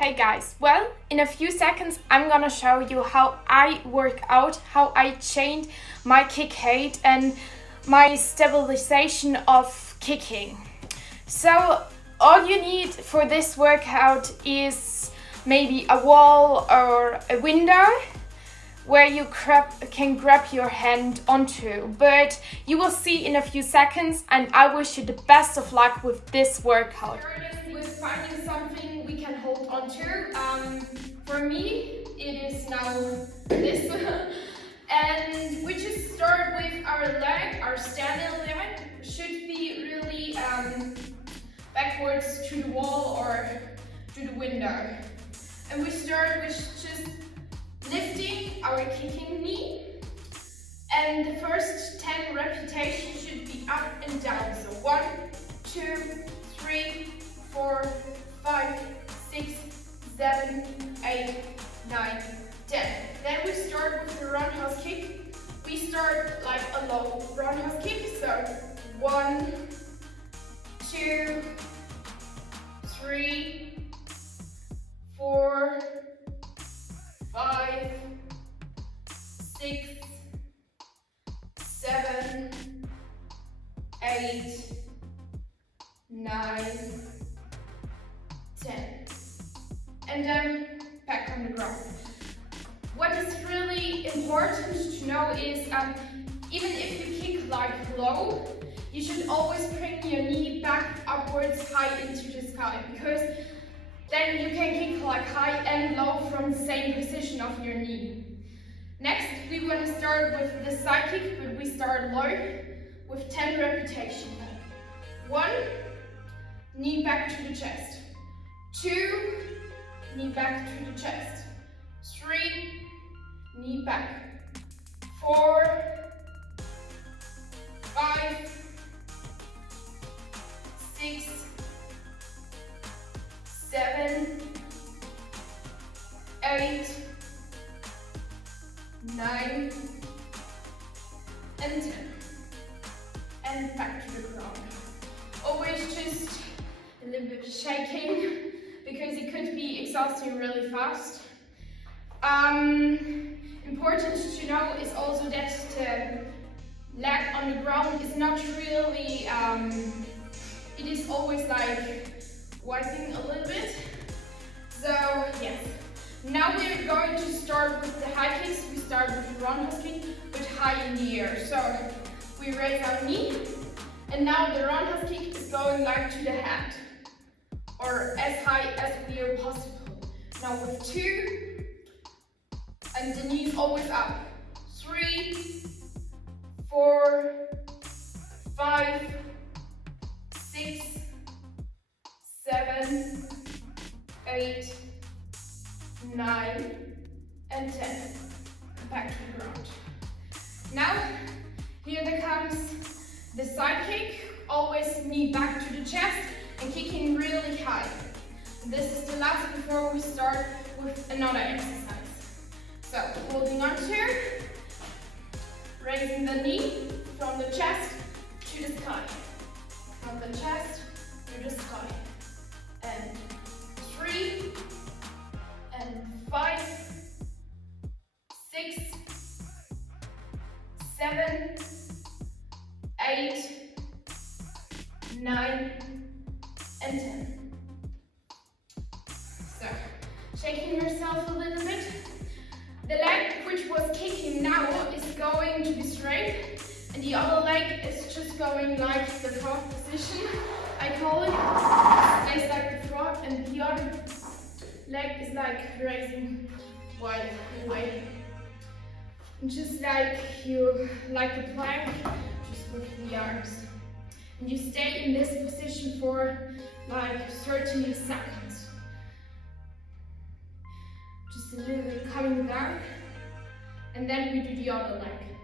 Hey guys, well, in a few seconds I'm gonna show you how I work out, how I change my kick height and my stabilization of kicking. So all you need for this workout is maybe a wall or a window where you can grab your hand onto, but you will see in a few seconds, and I wish you the best of luck with this workout. With finding something we can hold onto. For me, it is now this. And we just start with our leg, our standing leg should be really backwards to the wall or to the window. And we start with just lifting our kicking knee. And the first 10 repetitions should be up and down. So 1, 2, 3, 4, 5, 6, 7, 8, 9, 10. Then we start with the roundhouse kick. We start like a low roundhouse kick. So 1, 2, 3, 4, 5, 6, 7, 8, 9, 10. And then back on the ground. What is really important to know is even if you kick like low, you should always bring your knee back upwards high into the sky, because then you can kick like high and low from the same position of your knee. Next, we want to start with the side kick, but we start low with 10 repetitions. 1, knee back to the chest. 2, knee back to the chest. 3, knee back. 4, 5, 6, 7, 8, 9, and 10. And back to the ground. Always just a little bit of shaking, because it could be exhausting really fast. Important to know is also that the leg on the ground is not really, it is always like wiping a little bit. So yes, now we're going to start with the high kicks. We start with the roundhouse kick, but high in the air. So we raise our knee, and now the roundhouse kick is going like to the hand, or as high as we are possible. Now with 2, and the knee is always up. 3, 4, 5, 6, 7, 8, 9, and 10. Back to the ground. Now, here there comes the side kick. Always knee back to the chest and kicking really high. This is the last before we start with another exercise. So, holding on to, raising the knee from the chest to the sky. From the chest to the sky. And 3, and 5, 6, 7, 8, 9, and 10. So, shaking yourself a little bit. The leg which was kicking now is going to be straight, and the other leg is just going like the frog position, I call it. It stays like the frog, and the other leg is like raising wide away. And just like you, like a plank, just with the arms. And you stay in this position for like 30 seconds. Just a little bit coming down, and then we do the other leg.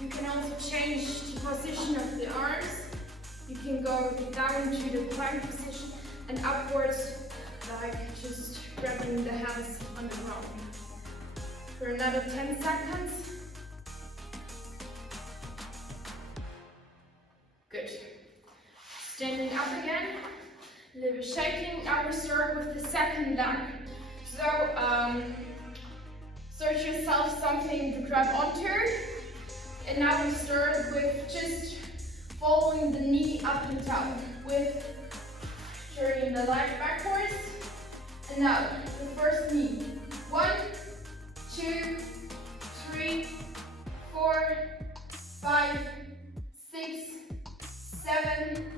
You can also change the position of the arms. You can go down to the plank position and upwards, like just grabbing the hands on the ground. For another 10 seconds. Standing up again, a little bit shaking. Now we start with the second leg. So search yourself something to grab onto. And now we start with just following the knee up and down with turning the leg backwards. And now the first knee. 1, 2, 3, 4, 5, 6, 7,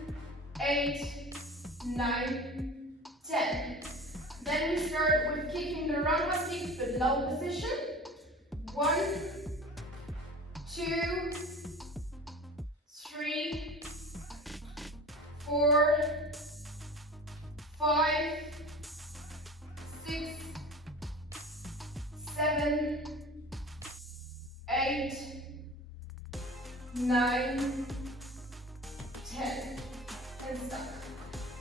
8, 9, 10. Then we start with kicking the roundhouse kick, but low position. 1, 2, 3, 4, 5, 6, 7, 8, 9, 10. And stop.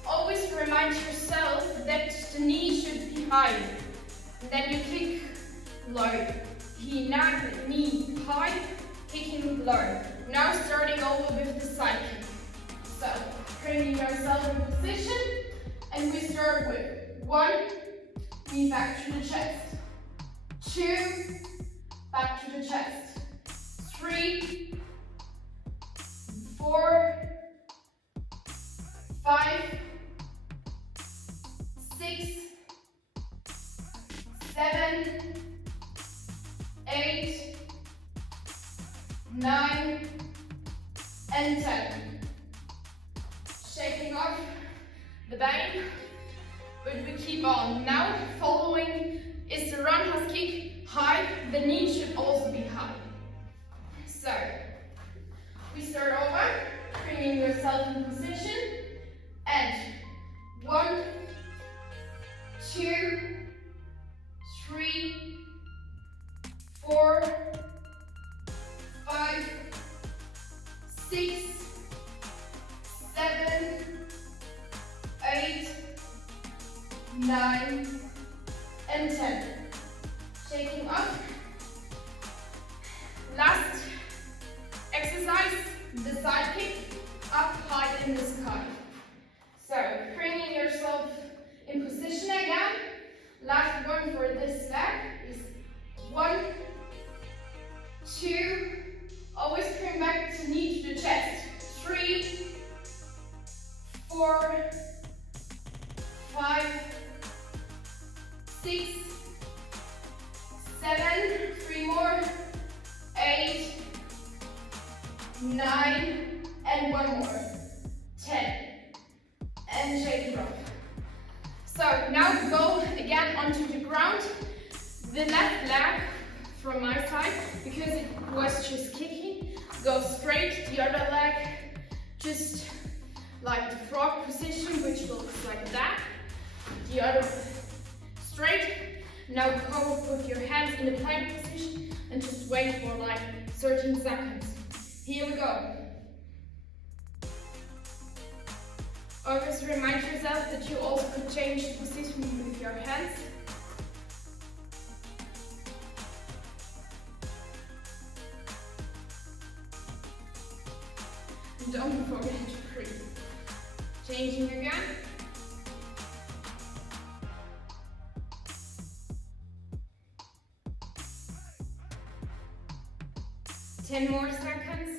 Always remind yourself that the knee should be high. And then you kick low. Knee high, kicking low. Now starting over with the side kick. So bringing yourself in position, and we start with 1, knee back to the chest. 2, back to the chest. 3, 4, 5, 6, 7, 8, 9, and 10. Shaking off the bane, but we keep on. Now following is the roundhouse kick high. The knee should also be high. So we start over, bringing yourself in position, and 1, 2, 3, 4, 5, 6, 7, 8, 9, and 10. Shaking up. Last exercise, the side kick, up high in the sky. So bringing yourself in position again. Last one for this leg is 1, 2, always bring back the knee to the chest. 3, 4, 5, 6, 7, 3 more, 8, 9, and 1 more, 10. And shake it off. So now go again onto the ground. The left leg from my side, because it was just kicking, go straight. The other leg just like the frog position, which looks like that. The other straight. Now go with your hands in the plank position and just wait for like 13 seconds. Here we go. Always remind yourself that you also could change the position with your hands. And don't forget to breathe. Changing again. Ten more seconds.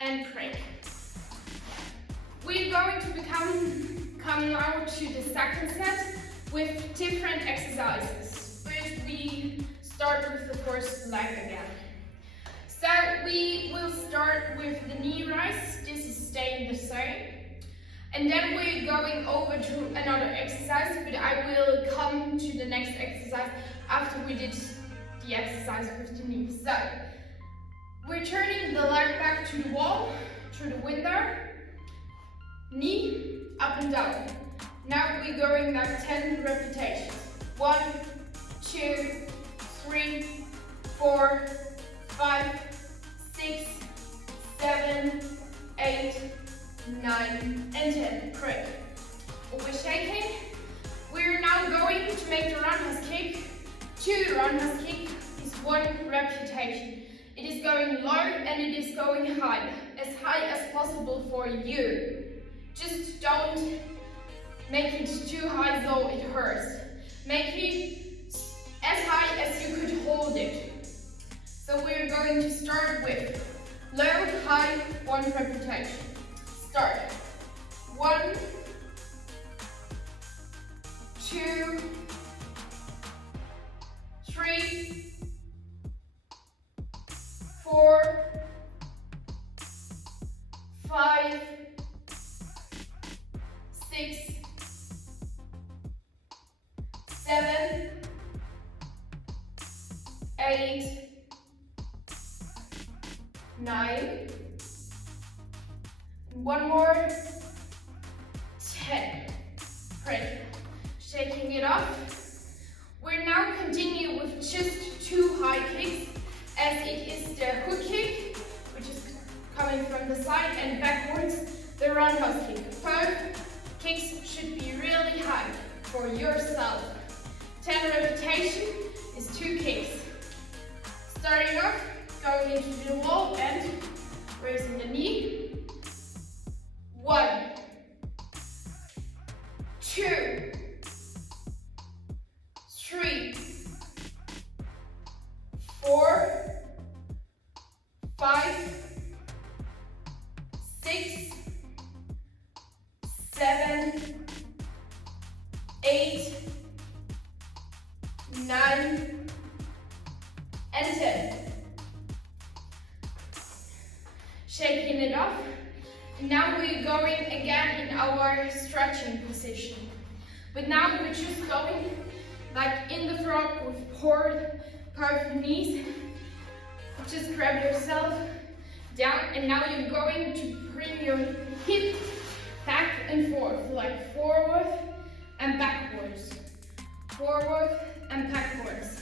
And break. We're going to come now to the second set with different exercises. But we start with the first leg again. So we will start with the knee rise. This is staying the same. And then we're going over to another exercise, but I will come to the next exercise after we did the exercise with the knee. So we're turning the leg back to the wall, through the window, knee up and down. Now we're going back 10 repetitions. 1, 2, 3, 4, 5, 6, 7, 8, 9, and 10. Great. We're shaking. We're now going to make the roundhouse kick 2 roundhouse kick is 1 repetition. It is going low and it is going high as possible for you. Just don't make it too high so it hurts. Make it as high as you could hold it. So we're going to start with low, high, 1 repetition. Start. 1, 2, 3, 4, 5, 6, 7, 8, 9, one more, 10. Great. Shaking it off. We'll now continue with just 2 high kicks, as it is the hook kick, which is coming from the side and backwards, the roundhouse kick. Both kicks should be really high for yourself. 10 repetition is 2 kicks. Starting off, going into the wall and raising the knee. 1, 2, 3, 4, 5, 6, 7, 8, 9, and 10. Shaking it off. Now we're going again in our stretching position. But now we're just going like in the front with powerful knees. Just grab yourself down, and now you're going to bring your hip back and forth, like forward and backwards. Forward and backwards.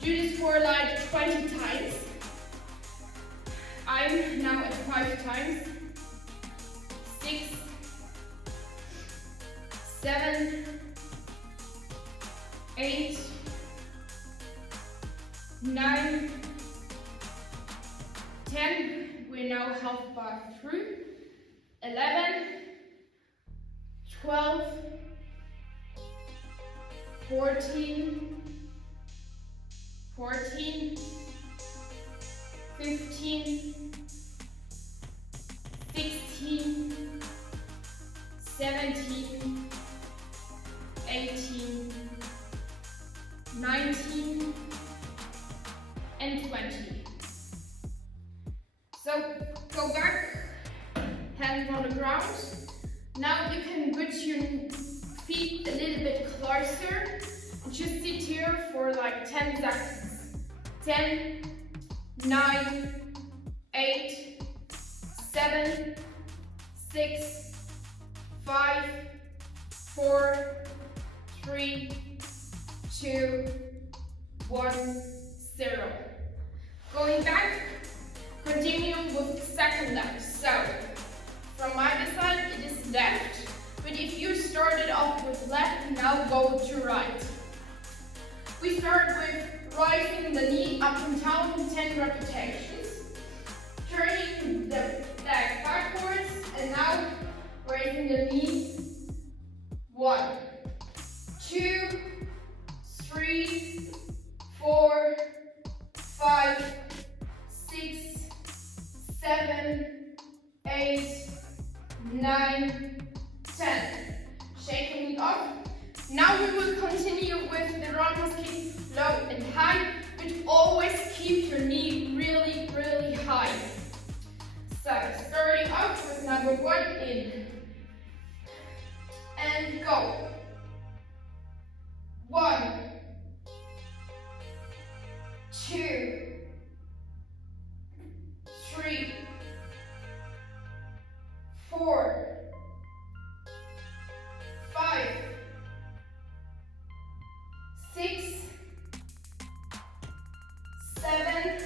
Do this for like 20 times. I'm now at 5 times. 6, 7, 8, 9, 10. We're now half bar through. 11, 12, 14, 15, 16, 17, 18, 19, and 20. So go back, hands on the ground. Now you can put your feet a little bit closer and just sit here for like 10 seconds. 10, 9, 8, 7, 6, 5, 4, 3, 2, 1, 0. Going back, continue with second leg. So, from my side it is left, but if you started off with left, now go to right. We start with rising the knee up and down, 10 repetitions. Turning the leg backwards, and now raising the knee. 1, 2, 3, 4, 5, 6, 7, 8, 9, 10. Shaking it off. Now we will continue with the roundhouse kick, low and high, but always keep your knee really, really high. So, starting off with number 1 in. And go. 1, 2, 3, 4, 5, 6, 7,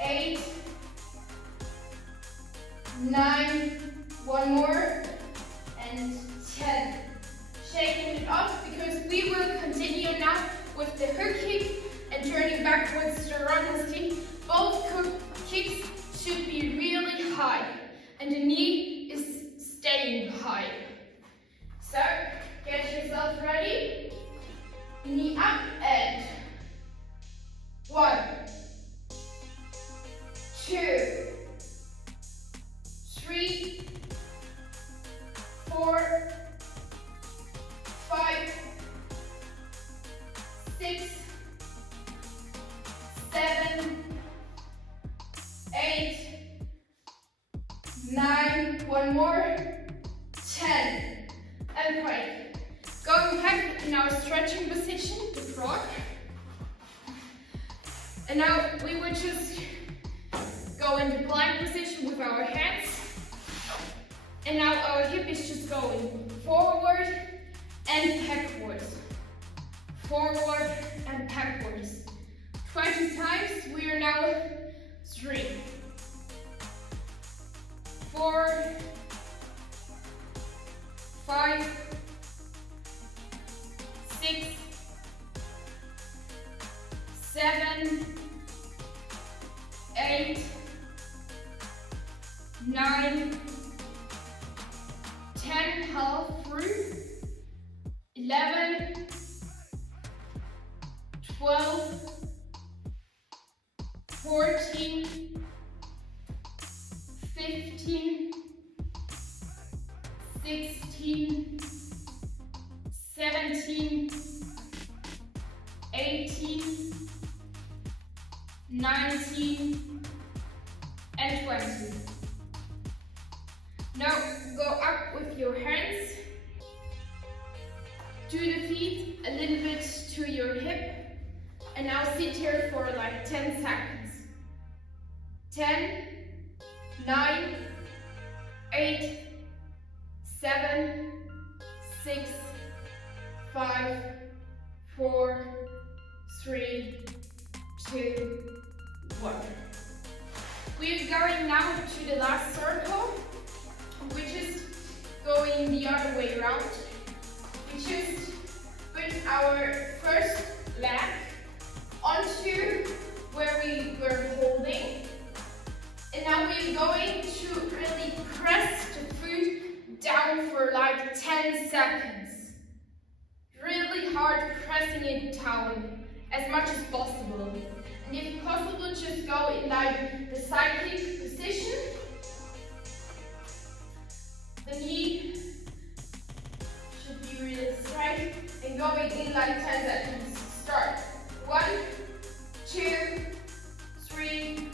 8, 9, one more, and and break. Going back in our stretching position, the frog. And now we would just go into plank position with our hands. And now our hip is just going forward and backwards. Forward and backwards. 20 times. We are now 3, 4, 5, 6, 7, 8, 9, 10, half through, 11, 12, 14, 15, 16, 17, 18, 19, and 20. Now go up with your hands to the feet, a little bit to your hip, and now sit here for like 10 seconds. 10, 9, 8, 7, 6, 5, 4, 3, 2, 1. We're going now to the last circle, which is going the other way around. We just put our first leg onto where we were holding. And now we're going to really press the foot down for like 10 seconds. Really hard pressing it down as much as possible. And if possible, just go in like the Sidekick position. The knee should be really straight and going in like 10 seconds. Start. 1, 2, 3,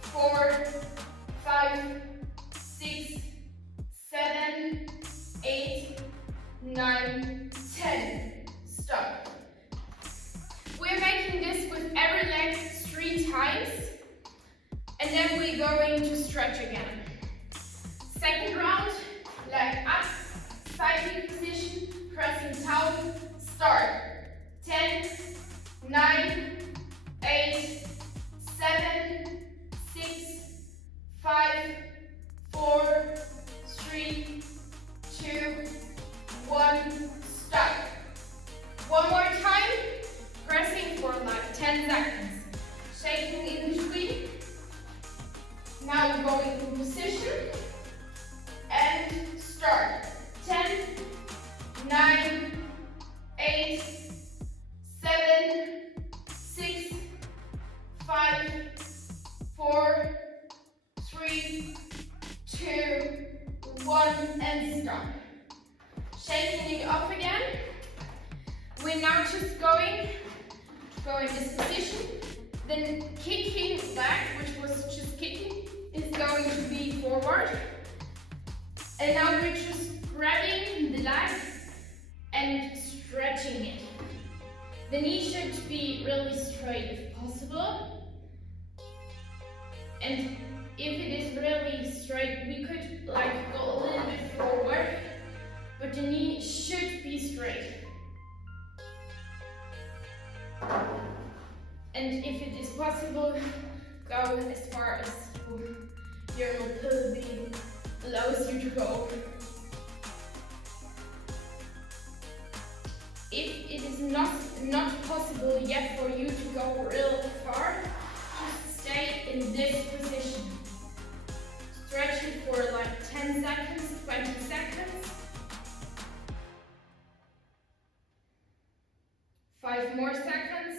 4, 5, 6, 7, 8, 9, 10. Stop. We're making this with every leg 3 times, and then we're going to stretch again. Second round, leg up, Sidekick position, pressing down, start. 10, 9, 8, 7, 6, 5, 4, 3, 2, 1, stop. One more time, pressing for like 10 seconds. Shaking in between. Now we're going in position and start. 10, 9, 8, 7, 6, 5, 4, 3, 2, 1, and stop. Shaking it up again. We're now just going to go in this position. Then kicking back, which was just kicking, is going to be forward. And now we're just grabbing the leg and stretching it. The knee should be really straight if possible. And if it is really straight, we could like go a little bit forward, but the knee should be straight. And if it is possible, go as far as your mobility allows you to go. If it is not possible yet for you to go real far, just stay in this position. Stretch it for like 10 seconds, 20 seconds. 5 more seconds.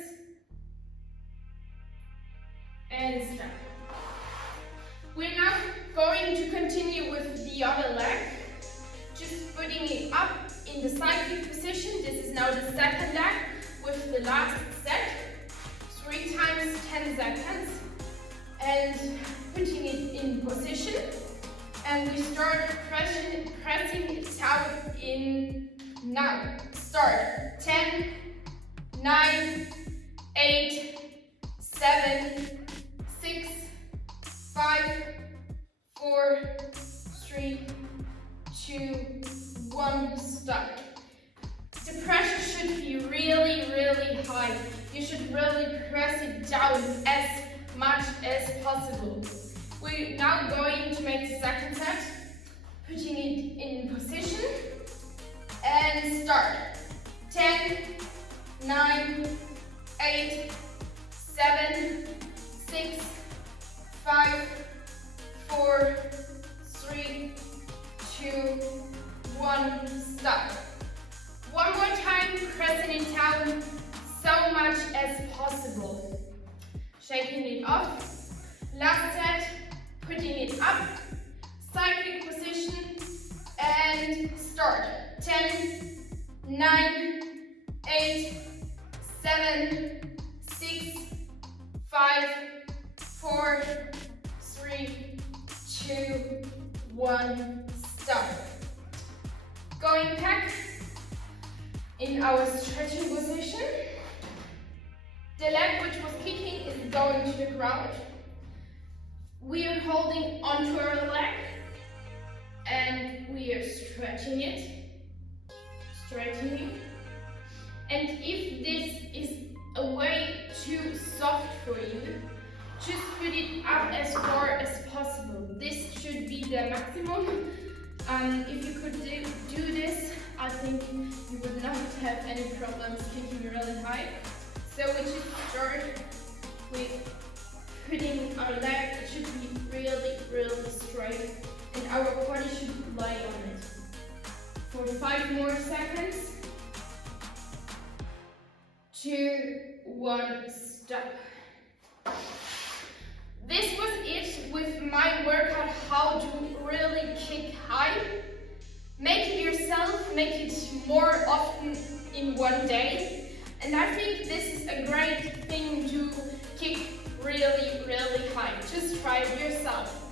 And stop. We're now going to continue with the other leg. Just putting it up in the Sidekick position. This is now the second leg with the last set. 3 times 10 seconds. And putting it in position. And we start pressing it down in Now, start. 10, 9, 8, 7, 6, 5, 4, 3, 2, 1, stop. The pressure should be really, really high. You should really press it down as much as possible. We're now going to make the second set, putting it in position, and start. 10, 9, 8, 7, 6, 5, 4, 3, 2, 1, stop. One more time, pressing it down so much as possible. Shaking it off. Last set, putting it up. Sidekick position and start. 10, 9, 8, 7, 6, 5, 4, 3, 2, 1, stop. Going back in our stretching position. The leg which was kicking is going to the ground. We are holding onto our leg and we are stretching it. And if this is a way too soft for you, just put it up as far as possible. This should be the maximum. If you could do this, I think you would not have any problems kicking really high. So we should start with putting our leg, it should be really, really straight, and our body should lie on it. For 5 more seconds. 2, 1, stop. This was it with my workout, how to really kick high. Make it yourself, make it more often in one day. And I think this is a great thing to kick really, really high. Just try it yourself.